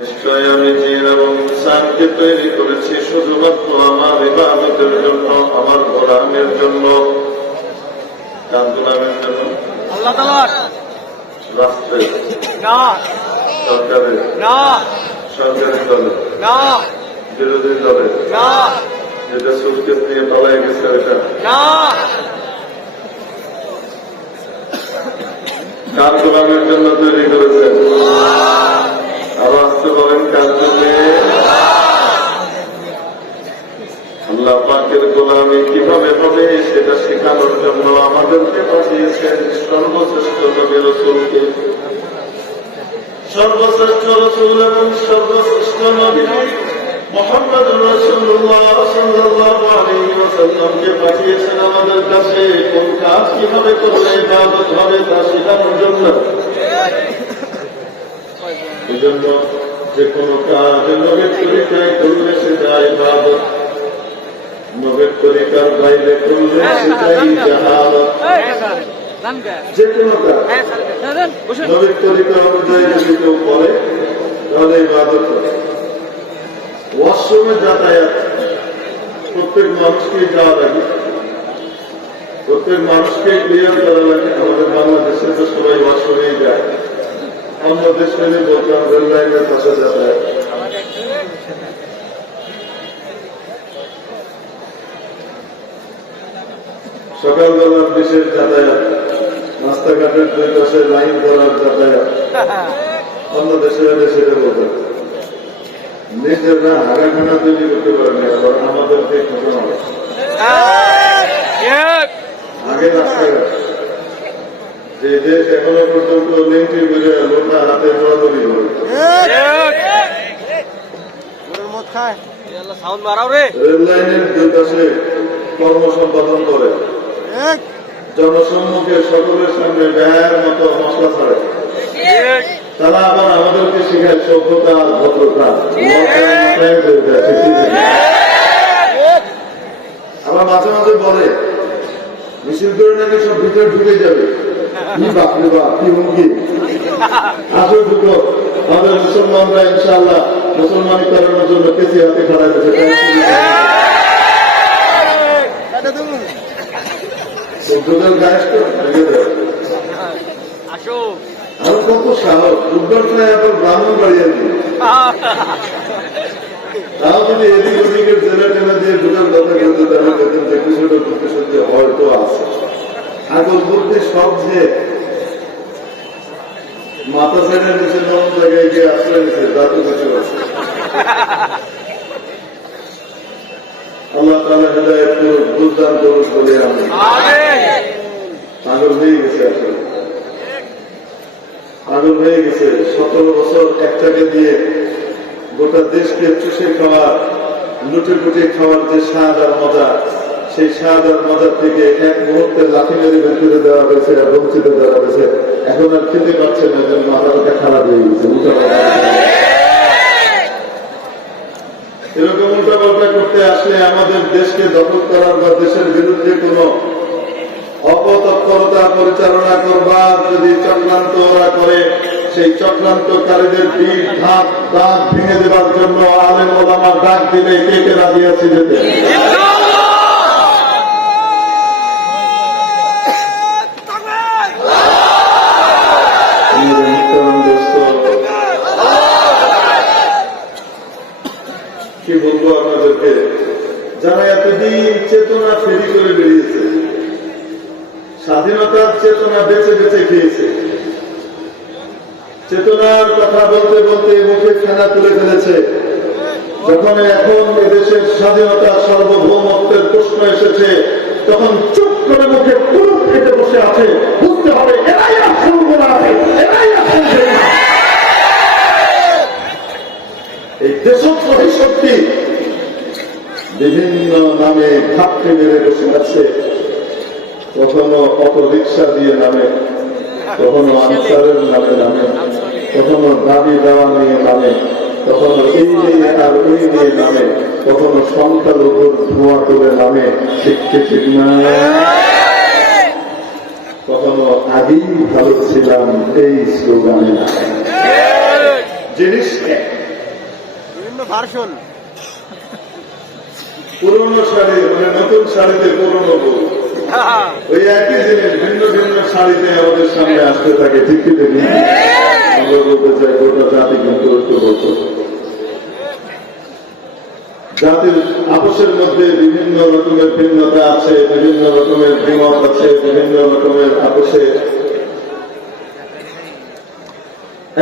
নিশ্চয় আমি জিন এবং ইনসানকে তৈরি করেছি শুধুমাত্র আমার ইবাদতের জন্য, আমার গোলামের জন্য। কার গোলামের জন্য? আল্লাহ তাআলার। রাষ্ট্রের না, সরকারের না, সরকারি দলের না, বিরোধী দলের না, যেটা সুটকেস নিয়ে পালাই গেছে ওটা না। কার গোলামের জন্য তৈরি করেছেন? আরো আসতে বলেন কার জন্য? আল্লাহ পাকের গোলামি কিভাবে হবে সেটা শেখানোর জন্য আমাদেরকে পাঠিয়েছেন সর্বশ্রেষ্ঠ নবী রাসূলকে। সর্বশ্রেষ্ঠ রাসূল এবং সর্বশ্রেষ্ঠ নবী মুহাম্মদুর রাসূলুল্লাহ সাল্লাল্লাহু আলাইহি ওয়াসাল্লামকে পাঠিয়েছেন আমাদের কাছে কোন কাজ কিভাবে করলে ইবাদত হবে তা শেখানোর জন্য। এই জন্য যে কোনো কাজ নবীর তরিকায় করলে সেটা ইবাদত, নবীর তরিকার বাইরে করলে সেটাই জাহালত। যে কোনো কাজ নবীর তরিকা অনুযায়ী যদি কেউ করে তাহলে ইবাদত করে। ওয়াশরুমে যাতায়াত প্রত্যেক মানুষকে যাওয়া লাগে, প্রত্যেক মানুষকে ক্লিয়ার করা লাগে। আমাদের বাংলাদেশে তো সবাই ওয়াশরুমেই যায়, অন্য দেশ মেনে বলতাম রেল লাইনের পাশে যাতায়াত। সকালবেলার দেশের যাতায়াত, রাস্তাঘাটের দুই পাশে লাইন করার যাতায়াত, অন্য দেশে হলে সেটা বলতাম। নিজেরা হাগাখানা তৈরি করতে পারেনি, আবার আমাদেরকে ঘটনা আগে রাস্তাঘাট যে দেশ এখনো পর্যন্ত লিঙ্কি বেড়ে লোটা হাতে দৌড়াদৌড়ি করে, রেল লাইনের দুই পাশে কর্ম সম্পাদন করে, জনসম্মুখে সকলের সামনে ব্যয়ের মতো মশলা ছাড়ে। তারা আবার আমাদেরকে শিখায় সভ্যতা আর ভদ্রতা। আবার মাঝে মাঝে বলে মিছিল করে নাকি সব ভিতরে ঢুকে যাবে। কি বাপরে বাপ, কি হুমকি! আসলে ঢুকো, আমাদের মুসলমানরা ইনশাআল্লাহ মুসলমানি করানোর জন্য কেসি হাতে খাড়া গেছে। আর কত সাহস! উদ্ধার এখন ব্রাহ্মণ বাড়িয়ে দিই, তাও যদি এদিক ওদিকের জেলা টেলা দিয়ে ঢুকার কথা বলতে তাহলে দেখেন যে কিছুটা প্রতিশ্রুতি হয়তো আছে। আগল বলতে সব যে মাথা সাইডের নিচে নরম জায়গায় গিয়ে আশ্রয় নিচ্ছে তা তো কিছু আছে। আল্লাহ তাআলা হেদায়েত করুক, বুঝদান করুক বলে আমি পাগল হয়ে গেছে। আসলে পাগল হয়ে গেছে। 17 বছর একটাকে দিয়ে গোটা দেশকে চুষে খাওয়ার, লুটে পুটে খাওয়ার যে স্বাদ আর মজা, সেই স্বাদ আর মজার থেকে এক মুহূর্তে লাঠি মেরে বের করে দেওয়া হয়েছে আর বঞ্চিত দেওয়া হয়েছে। এখন আর খেতে পারছে না, মাথাটা খারাপ হয়ে গেছে। এরকম উল্টাপাল্টা করতে আসলে আমাদের দেশকে দখল করার বা দেশের বিরুদ্ধে কোন অপতৎপরতা পরিচালনা করবার যদি চক্রান্ত ওরা করে, সেই চক্রান্তকারীদের পিঠ ধাপ দাঁত ভেঙে দেওয়ার জন্য আলেম ওলামা ডাক দিলে কে কে রাজি আছে যেতে? কি বলবো আপনাদেরকে, যারা এতদিন চেতনা ফেরি করে বেরিয়েছে, স্বাধীনতার চেতনা বেছে বেছে খেয়েছে, চেতনার কথা বলতে বলতে মুখে ফেনা তুলে ফেলেছে, যখন এখন এদেশের স্বাধীনতা সার্বভৌমত্বের প্রশ্ন এসেছে তখন চুপ করে মুখে কুলুপ খেতে বসে আছে। বুঝতে হবে এরাই আসল গোলামি, এরাই আসল জেহাদ। এই দেশদ্রোহী শক্তি বিভিন্ন নামে ঘাপটি মেরে বসে আছে। কখনো অটো রিক্সা দিয়ে নামে, কখনো আনসারের নামে নামে, কখনো দাবি দেওয়া নিয়ে নামে, কখনো এই নিয়ে আর ওই নিয়ে নামে, কখনো সংখ্যালঘুর ধোঁয়া করে নামে। ঠিক ঠিক না? কখনো আগেই ভালো ছিলাম এই স্লোগানে। জিনিস পুরোনো শাড়ি মানে নতুন শাড়িতে পুরোনো বউ, ওই একই জিনিস ভিন্ন ভিন্ন শাড়িতে আমাদের সামনে আসতে থাকে। ঠিক কি দেখি আমরা বলতে চাই গোটা জাতি কিন্তু ঐক্যবদ্ধ। জাতির আপোষের মধ্যে বিভিন্ন রকমের ভিন্নতা আছে, বিভিন্ন রকমের দ্বিমত আছে, বিভিন্ন রকমের আপোষে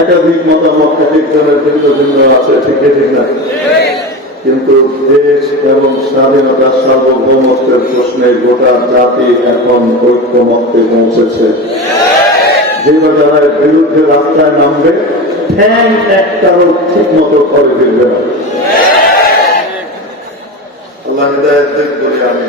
একাধিক মতামত এক একজনের ভিন্ন ভিন্ন আছে। ঠিক ঠিক না? কিন্তু দেশ এবং স্বাধীনতার সার্বভৌমত্বের প্রশ্নে গোটা জাতি এখন ঐক্যমত্যে পৌঁছেছে। যেগুলো যারা বিরুদ্ধে রাস্তায় নামবে ঠ্যাং একটারও ঠিক মতো করে ফিরবে না। আল্লাহ হিদায়াত দেখ বলি আমি।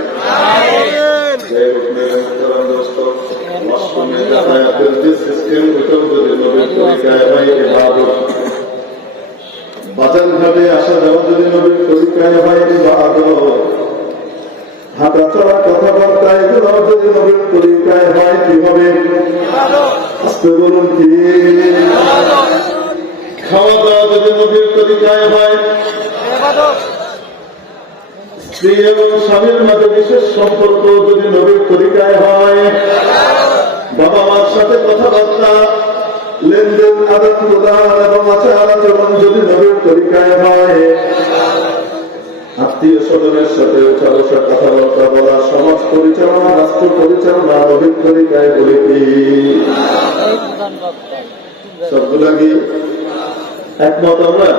বাজার ঘাটে আসা যাওয়া যদি নবীর তরিকায় হয় ইবাদত, হাঁটা চলা কথাবার্তা এগুলো যদি নবীর তরিকায় হয় কি হবে? আস্তে বলুন কি? খাওয়া দাওয়া যদি নবীর তরিকায় হয়, স্ত্রী এবং স্বামীর মাঝে বিশেষ সম্পর্ক যদি নবীর তরিকায় হয়, বাবা মার সাথে কথাবার্তা লেনদেন আদান প্রদান এবং আচার আচরণ যদি নবীর তরিকায় হয়, আত্মীয় স্বজনের সাথে উঠা বসা কথাবার্তা বলা, সমাজ পরিচালনা রাষ্ট্র পরিচালনা নবীর তরিকায় বলে কি? সবগুলা কি একমত আমরা?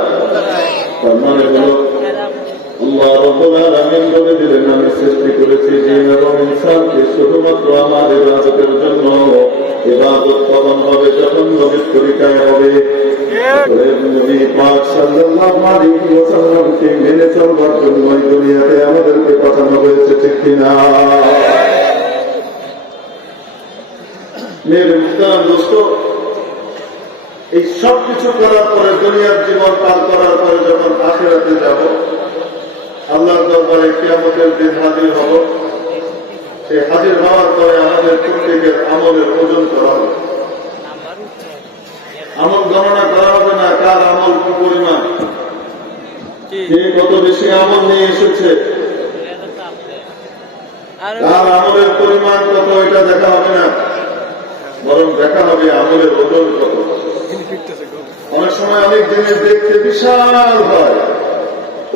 তার মানে হল আল্লাহ রাব্বুল আলামিন বলে দিলেন, আমি সৃষ্টি করেছি জিন এবং ইনসানকে শুধুমাত্র আমার ইবাদতের জন্য। ইবাদত কখন হবে? যখন নবীর তরিকায় হবে। নবী পাক সাল্লাল্লাহু আলাইহি ওয়াসাল্লামকে মেনে চলবার জন্য এই দুনিয়াতে আমাদেরকে পাঠানো হয়েছে। ঠিক কিনা? মেরে মুহতারাম দোস্ত, এই সব কিছু করার পরে দুনিয়ার জীবন পার করার পরে যখন আখিরাতে যাব, আল্লাহর দরবারে কিয়ামতের দিন হাজির হব, সেই হাজির হওয়ার পরে আমাদের প্রত্যেকের আমলের ওজন করা হবে। আমল গণনা করা হবে না কার আমল কি পরিমাণ, কে কত বেশি আমল নিয়ে এসেছে, কার আমলের পরিমাণ কত, এটা দেখা হবে না, বরং দেখা হবে আমলের ওজন কত। অনেক সময় অনেক জিনিস দেখতে বিশাল হয়,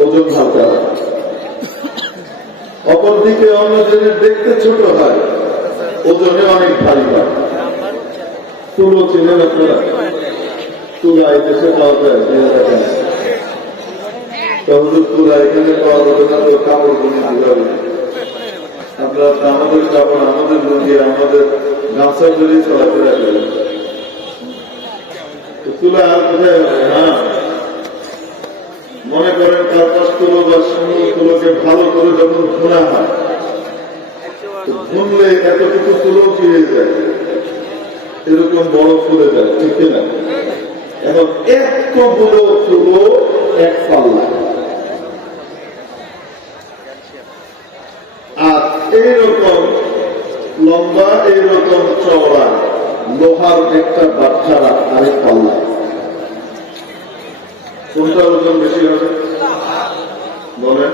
ওজন হালকা হয়। অপরদিকে অন্য জিনিস দেখতে ছোট হয়, ওজনে অনেক ভারী হয়। তুলো চিনেন আপনারা? তুলা এই দেশে পাওয়া যায়, তুলা এখানে পাওয়া যাবে না, তো কাপড় গুলি দিতে আপনারা আমাদের কাপড়, আমাদের লুঙ্গি, আমাদের গামছা ধরেই চলাফেরা করেন। তুলা আর কোথায় হবে? হ্যাঁ, মনে করেন কার্পাস তুলো বা শিমুল তুলোকে ভালো করে যখন ধোনা হয়, ধুনলে এতটুকু তুলো কি হয়ে যায়, এরকম বড় ফুলে যায়। ঠিক না? এখন এত বড় তুলো এক পাল্লা, আর এইরকম লম্বা এইরকম চওড়া লোহার একটা বাচ্চারা আরেক পাল্লা, কোনটা ওজন বেশি হবে বলেন?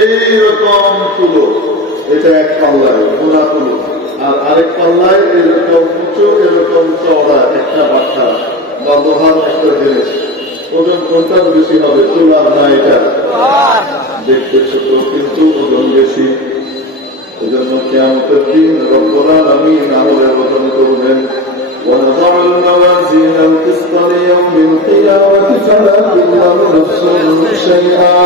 এইরকম তুলো, এটা এক পাল্লায় গোনা তুলো, আর আরেক পাল্লায় এরকম উঁচু এরকম চওড়া একটা বাচ্চা বা লোহার একটা জিনিস, ওজন কোনটার বেশি হবে? তুলার না এটা? দেখতে ছোট কিন্তু ওজন বেশি। এজন্য কিয়ামতের দিন রব্বুল আলামিন আমলের ওজন করবেন। ونضع الموازين القسط ليوم القيامة فلا تظلم نفس شيئا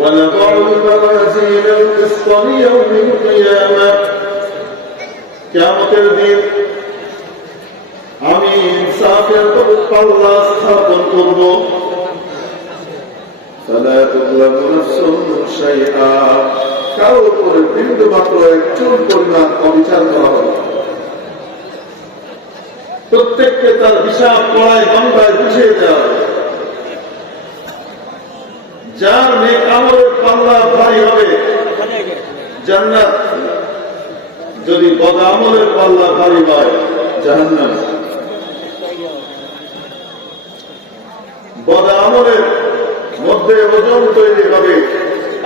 ونضع الموازين القسط ليوم القيامة কিয়ামতের দিন আমি ইনসাফের পাল্লা স্থাপন করব। فلا تظلم نفس شيئا কারোর উপরে বিন্দু মাত্র একচুল পরিমাণ অবিচার করা হবে। প্রত্যেককে তার হিসাব পড়ায় গঙ্গায় বুঝিয়ে দেওয়া হবে। যার নেক আমলের পাল্লা ভারী হবে জান্নাত, যদি বদ আমলের পাল্লা ভারী হয় জাহান্নাম। বদ আমলের মধ্যে ওজন তৈরি হবে,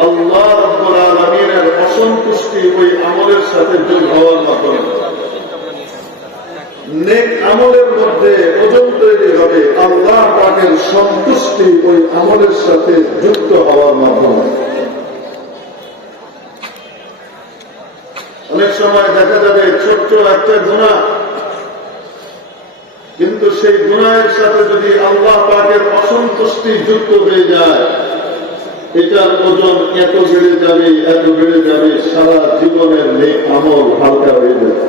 আল্লাহ রাব্বুল আলামিনের অসন্তুষ্টি ওই আমলের সাথে যোগ হওয়ার মাধ্যমে। নেক আমলের মধ্যে ওজন তৈরি হবে, আল্লাহ পাকের সন্তুষ্টি ওই আমলের সাথে যুক্ত হওয়ার মাধ্যমে। অনেক সময় দেখা যাবে ছোট্ট একটা গুনাহ, কিন্তু সেই গুনাহের সাথে যদি আল্লাহ পাকের অসন্তুষ্টি যুক্ত হয়ে যায়, এটার ওজন এত বেড়ে যাবে, এত বেড়ে যাবে, সারা জীবনের নেক আমল হালকা হয়ে যাবে।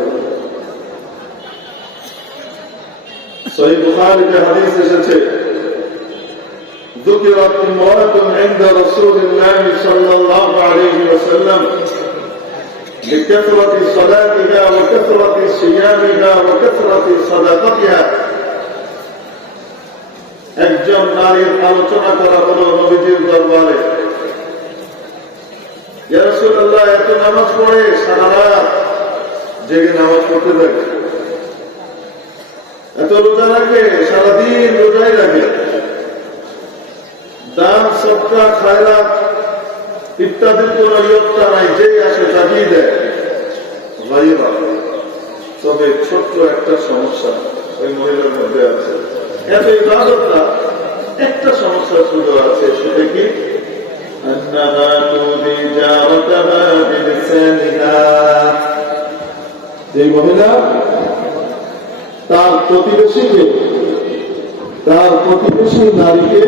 সহিহ বুখারীতে হাদিস এসেছে, যুকিরাত ইমরাতুন ইনদা রাসূলিল্লাহি সাল্লাল্লাহু আলাইহি ওয়াসাল্লাম لكثرة صلاتها وكثرة صيامها وكثرة صدقتها। একজন নারীর আলোচনা করা হলো নবীজির দরবারে। ইয়া রাসূলুল্লাহ, এত নামাজ পড়ে, সারা রাত জেগে নামাজ পড়তে থাকে, এত রোজা রাখে, সারাদিন রোজাই রাখে, দান সদকা খায়রাত ইত্যাদির কোন ইয়ত্তা নাই, যে আসে তাকেই দেয়। তবে ছোট্ট একটা সমস্যা ওই মহিলার মধ্যে আছে, এত ইবাদত না, একটা সমস্যা শুধু আছে, সেটা কি? এই মহিলা তার প্রতিবেশীকে, তার প্রতিবেশী নারীকে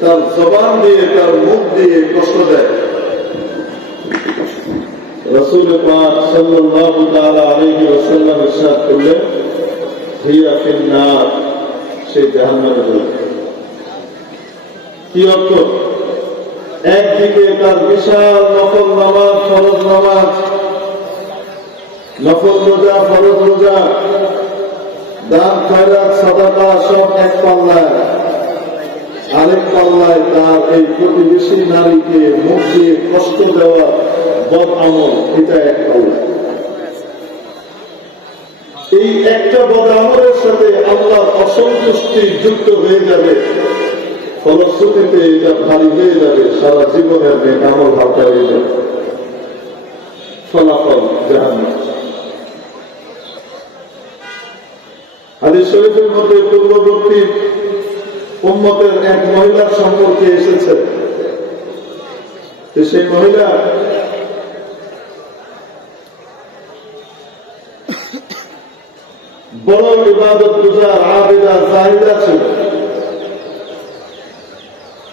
তার জবান দিয়ে, তার মুখ দিয়ে কষ্ট দেয়। রাসূল পাক সাল্লাল্লাহু তাআলা আলাইহি ওয়াসাল্লাম ইরশাদ করলেন, হিয়া ফিন্নার, সে জাহান্নামে যাবে। কি অর্থ? একদিকে তার বিশাল নফল নামাজ, ফরজ নামাজ, নফল রোজা, ফরজ রোজা, দান খয়রাত সাদাকা সব এক পাল্লায়, আরেক পাল্লায় তার এই প্রতিবেশী নারীকে মুখ দিয়ে কষ্ট দেওয়া বদ আমল, এটা এক পাল্লায়। এই একটা বদ আমলের সাথে আল্লাহর অসন্তুষ্টি যুক্ত হয়ে যাবে, ফলশ্রুতিতে এটা ভারী হয়ে যাবে, সারা জীবনের নেক আমল হালকা হয়ে যাবে, ফলাফল জাহান্নাম। হাদিস শরীফের মধ্যে পূর্ববর্তী উম্মতের এক মহিলার সম্পর্কে এসেছে, সেই মহিলা বড় ইবাদত গুজার, আবিদা, জাহিদা ছিল,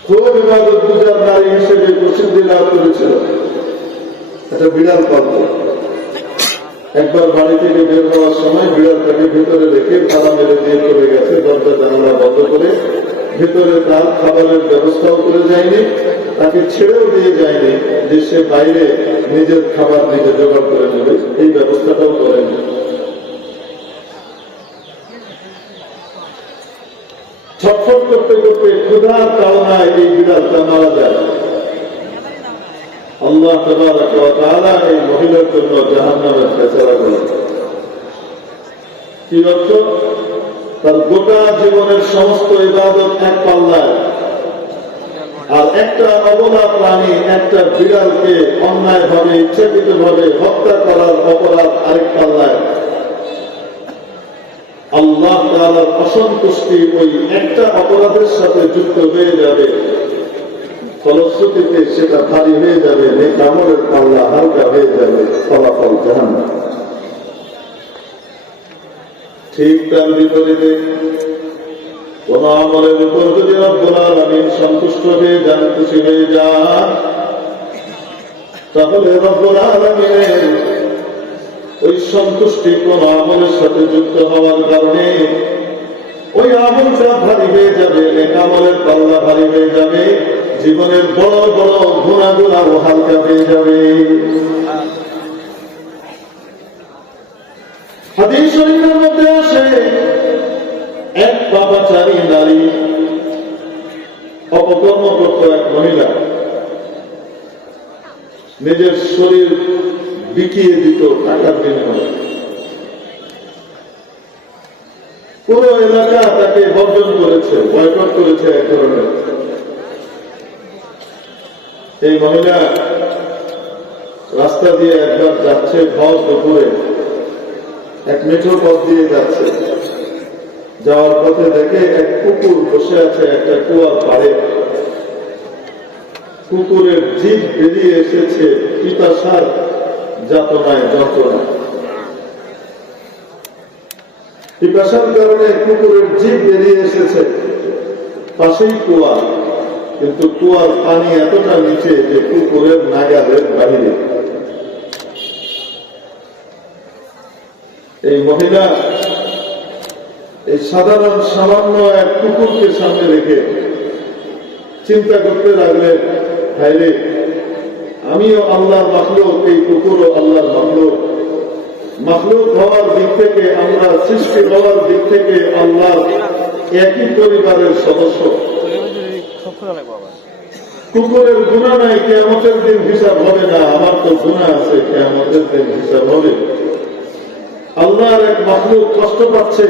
খুব ইবাদত গুজার নারী হিসেবে প্রসিদ্ধি লাভ করেছিল। একটা বিড়াল পালত। একবার বাড়ি থেকে বের হওয়ার সময় বিড়ালটাকে ভিতরে রেখে তালা মেরে দিয়ে চলে গেছে, দরজা জানালা বন্ধ করে। ভিতরে তার খাবারের ব্যবস্থাও করে যায়নি, তাকে ছেড়েও দিয়ে যায়নি যে সে বাইরে নিজের খাবার নিজে জোগাড় করে নেবে, এই ব্যবস্থাটাও করেনি। ছটফট করতে করতে ক্ষুধার তাড়নায় এই বিড়ালটা মারা যায়। আল্লাহ তাবারক ওয়া তাআলা এই মহিলার জন্য জাহান্নামের ফয়সালা করেন। কি অর্থ? তার গোটা জীবনের সমস্ত ইবাদত এক পাল্লায়, আর একটা অবলা প্রাণী, একটা বিড়ালকে অন্যায়ভাবে ইচ্ছাকৃতভাবে হত্যা করার অপরাধ আরেক পাল্লায়। আল্লাহ তাআলার অসন্তুষ্টি ওই একটা অপরাধের সাথে যুক্ত হয়ে যাবে, ফলশ্রুতিতে সেটা ভারী হয়ে যাবে, নেক আমলের পাল্লা হালকা হয়ে যাবে, ফলাফল জাহান্নাম। ঠিক তার বিপরীতে কোন আমলের উপর যদি রব্বুল আলামিন সন্তুষ্ট হয়ে যান, খুশি হয়ে যান, তাহলে রব্বুল আলামিনের ওই সন্তুষ্টি কোন আমলের সাথে যুক্ত হওয়ার কারণে ওই আমলটা ভারী হয়ে যাবে, নেক আমলের পাল্লা ভারী হয়ে যাবে, জীবনের বড় বড় গুনাহগুলো হালকা হয়ে যাবে। হাদিস শরীফের মধ্যে আসে, এক পাপাচারী নারী, অপকর্ম করত এক মহিলা, নিজের শরীর বিকিয়ে দিত টাকার বিনিময়ে। পুরো এলাকা তাকে বর্জন করেছে, বয়কট করেছে এক ধরনের। এই মহিলা রাস্তা দিয়ে একবার যাচ্ছে, ভর দুপুরে এক মেঠো পথ দিয়ে যাচ্ছে, যাওয়ার পথে দেখে এক কুকুর বসে আছে একটা কুয়ার পাড়ে। কুকুরের জিভ বেরিয়ে এসেছে পিপাসার যাতনায়, যন্ত্রণায়। পিপাসার কারণে কুকুরের জিভ বেরিয়ে এসেছে, পাশেই কুয়া, কিন্তু কুয়ার পানি এতটা নিচে যে কুকুরের নাগালের বাহিরে। এই মহিলা এই সাধারণ সামান্য এক কুকুরকে সামনে রেখে চিন্তা করতে লাগলেন, ভাইরে, আমিও আল্লাহর মাখলুক, এই কুকুরও আল্লাহর মাখলুক। মাখলুক হওয়ার দিক থেকে, আমরা সৃষ্টি হওয়ার দিক থেকে আল্লাহর একই পরিবারের সদস্য। কুকুরের গুনাহ নাই, কিয়ামতের দিন হিসাব হবে না। আমার তো গুনাহ আছে, কিয়ামতের দিন হিসাব হবে। আল্লাহর এক মাখলুক কষ্ট পাচ্ছে,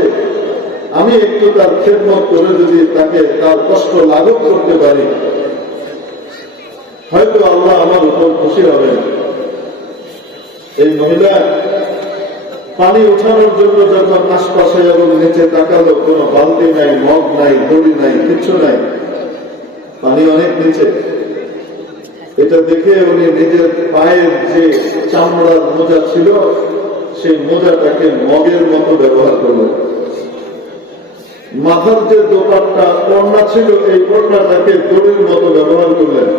আমি একটু তার খেদমত করে যদি তাকে তার কষ্ট লাঘব করতে পারি, হয়তো আল্লাহ আমার উপর খুশি হবেন। এই মহিলা পানি উঠানোর জন্য যখন আশপাশে এবং নিচে তাকালো, কোনো বালতি নাই, মগ নাই, দড়ি নাই, কিছু নাই, পানি অনেক নিচে। এটা দেখে উনি নিজের পায়ের যে চামড়ার মোজা ছিল, সেই মোজাটাকে মগের মতো ব্যবহার করলেন। মাথার যে দোপাট্টা ওড়না ছিল, এই ওড়নাটাকে দড়ির মতো ব্যবহার করলেন।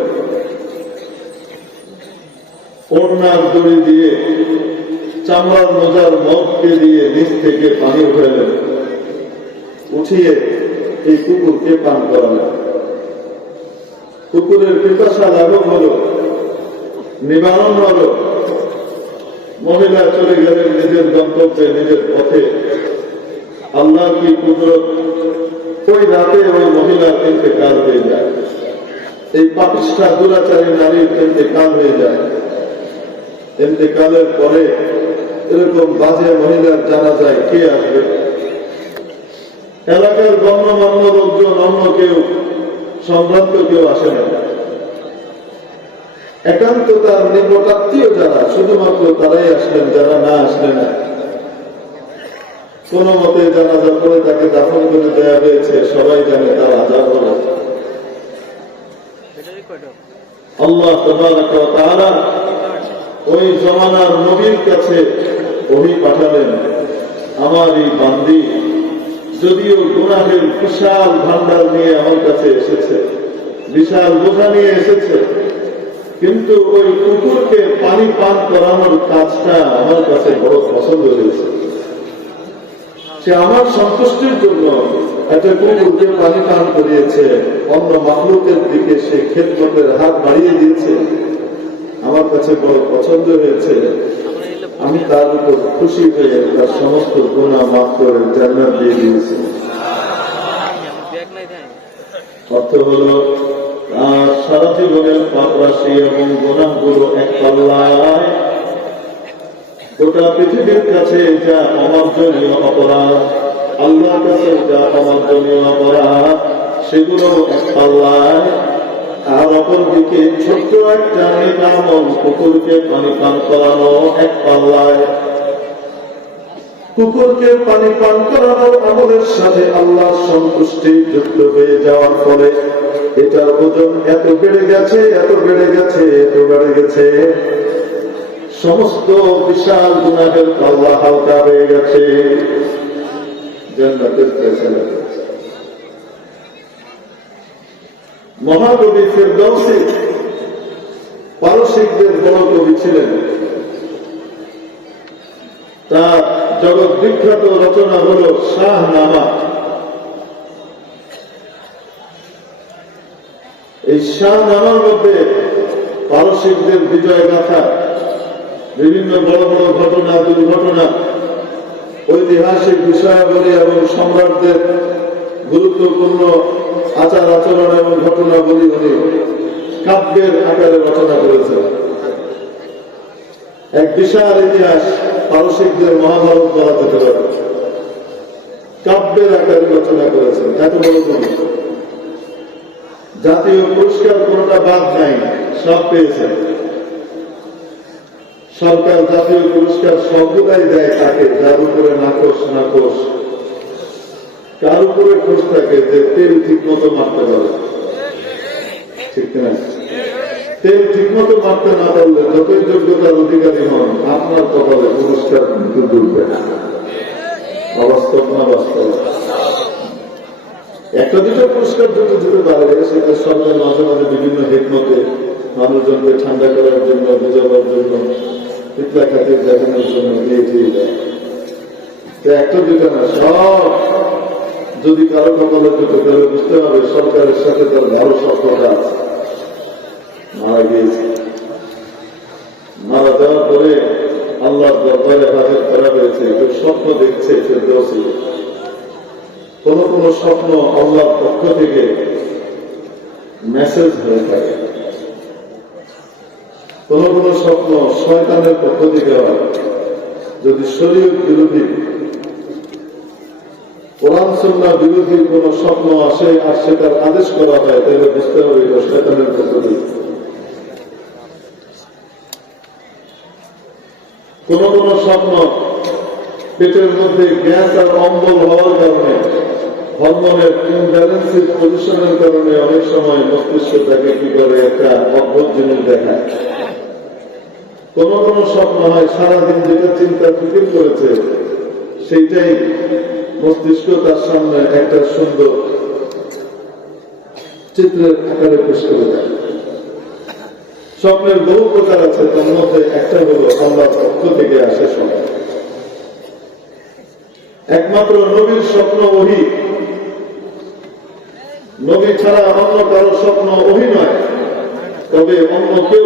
ওড়নার দড়ি দিয়ে চামড়ার মোজার মগকে দিয়ে নিচ থেকে পানি উঠালেন, উঠিয়ে এই কুকুরকে পান করালেন। কুকুরের পিপাসা লাঘব হলো, নিবারণ হলো। মহিলা চলে গেলেন নিজের গন্তব্যে, নিজের পথে। আল্লাহ কি কুদরত, ওই রাতে ওই মহিলার ইন্তেকাল হয়ে যায়। এই পাপিষ্ঠা দুরাচারী নারীর ইন্তেকাল হয়ে যায়। ইন্তেকালের পরে এরকম বাজে মহিলার জানা যায়, কে আসবে? এলাকার গণ্যমান্য লোকজন, অন্য কেউ, সম্ভ্রান্ত কেউ আসে না। একান্ত তার নিকটাত্মীয় যারা, শুধুমাত্র তারাই আসলেন, যারা না আসলেন না। কোন মতে জানাজা করে তাকে দাফন করে দেওয়া হয়েছে, সবাই জানে তার আযাব হলো। আল্লাহ তাবারাক ওয়া তাআলা ওই জমানার নবীর কাছে ওহী পাঠালেন, আমার এই বান্দি যদিও গুনাহের বিশাল ভান্ডার নিয়ে আমার কাছে এসেছে, বিশাল বোঝা নিয়ে এসেছে, কিন্তু ওই কুকুরকে পানি পান করানোর কাজটা আমার কাছে বড় পছন্দ হয়েছে। সে আমার সন্তুষ্টির জন্য একটা কুকুরকে পানি পান করিয়েছে, অন্য মাখলুকের দিকে সে খেদমতের হাত বাড়িয়ে দিয়েছে, আমার কাছে বড় পছন্দ হয়েছে। আমি তার উপর খুশি হয়ে তার সমস্ত গুনাহ মাফ করে জান্নাত দিয়ে দিয়েছি। অর্থ হলো আর সারা জীবনের পাপ রাশি এবং গুনাহগুলো এক পাল্লায়, গোটা পৃথিবীর কাছে যা অমার্জনীয় অপরাধ, আল্লাহর কাছে যা অমার্জনীয় অপরাধ, সেগুলো এক পাল্লায়। আর অপরদিকে ছোট্ট একটা নিরামল কুকুরকে পানি পান করানো এক পাল্লায়। কুকুরকে পানি পান করানোর আমলের সাথে আল্লাহর সন্তুষ্টি যুক্ত হয়ে যাওয়ার ফলে এটার ওজন এত বেড়ে গেছে, এত বেড়ে গেছে, এত বেড়ে গেছে, সমস্ত বিশাল গুনাহের পাল্লা হালকা হয়ে গেছে। জান্নাতের ফয়সালা। মহাকবি ফেরদৌসী পারসিকদের বড় কবি ছিলেন। তার জগৎ বিখ্যাত রচনা হল শাহনামা। এই শাহনামার মধ্যে পারসিকদের বিজয় গাথা, বিভিন্ন বড় বড় ঘটনা, দুর্ঘটনা, ঐতিহাসিক বিষয়াবলী এবং সম্রাটদের গুরুত্বপূর্ণ আচার আচরণ এবং ঘটনাবলী উনি কাব্যের আকারে রচনা করেছেন। এক বিশাল ইতিহাস, পারসিকদের মহাভারত বলা যেতে পারে। কাব্যের আকারে রচনা করেছেন, এত বড় কবি। জাতীয় পুরস্কার কোনটা বাদ নাই, সব পেয়েছেন। সরকার জাতীয় পুরস্কার সবগুলাই দেয় তাকে যার উপরে নাকশ নাকশ, কার উপরে খোঁজ থাকে যে তেল ঠিক মতো মারতে পারে, ঠিক না? তেল ঠিক মতো মারতে না পারলে যতই যোগ্যতার অধিকারী হন, আপনার কপালে পুরস্কার কিন্তু ডুববে না। অবাস্তব না বাস্তব? একটা দুটো পুরস্কার যদি দিতে পারে, সেটা সরকার মাঝে মাঝে বিভিন্ন হিকমতে মানুষজনকে ঠান্ডা করার জন্য, বোঝাবার জন্য, পিতলা খাতির দেখানোর জন্য দিয়ে দিয়ে দেয়। একটা দুটো না, সব যদি কারো কপালে দুটো তাহলে বুঝতে হবে সরকারের সাথে তার বড় সম্পর্ক আছে। মারা গিয়েছে, মারা যাওয়ার পরে আল্লাহর দরবারে হাজির করা হয়েছে। কেউ স্বপ্ন দেখছে ফেরদৌসী, কোন কোন স্বপ্ন আল্লাহর পক্ষ থেকে মেসেজ হয়ে থাকে, কোন কোন স্বপ্ন শয়তানের পক্ষ থেকে হয়। যদি শরীয়ত বিরোধী, কোরআন সুন্নাহ বিরোধী কোন স্বপ্ন আসে আর সেটার আদেশ করা হয়, তাহলে বুঝতে হবে এটা শয়তানের পক্ষ থেকে। কোন কোন স্বপ্ন পেটের মধ্যে গ্যাস আর অম্বল হওয়ার কারণে, হরমোনের ইমব্যালেন্সের পজিশনের কারণে অনেক সময় মস্তিষ্ক তাকে কি করে একটা অদ্ভুত জিনিস দেখায়। কোন কোন স্বপ্ন হয় সারাদিন যেটা চিন্তা ফিকির করেছে সেইটাই মস্তিষ্ক তার সামনে একটা সুন্দর চিত্রের আকারে পেশ করে দেয়। স্বপ্নের বহু প্রকার আছে, তার মধ্যে একটা হলো আল্লাহর পক্ষ থেকে আসে স্বপ্ন। একমাত্র নবীর স্বপ্ন ওহী, নবী ছাড়া অন্য কারো স্বপ্ন ওহী নয়। তবে অন্য কেউ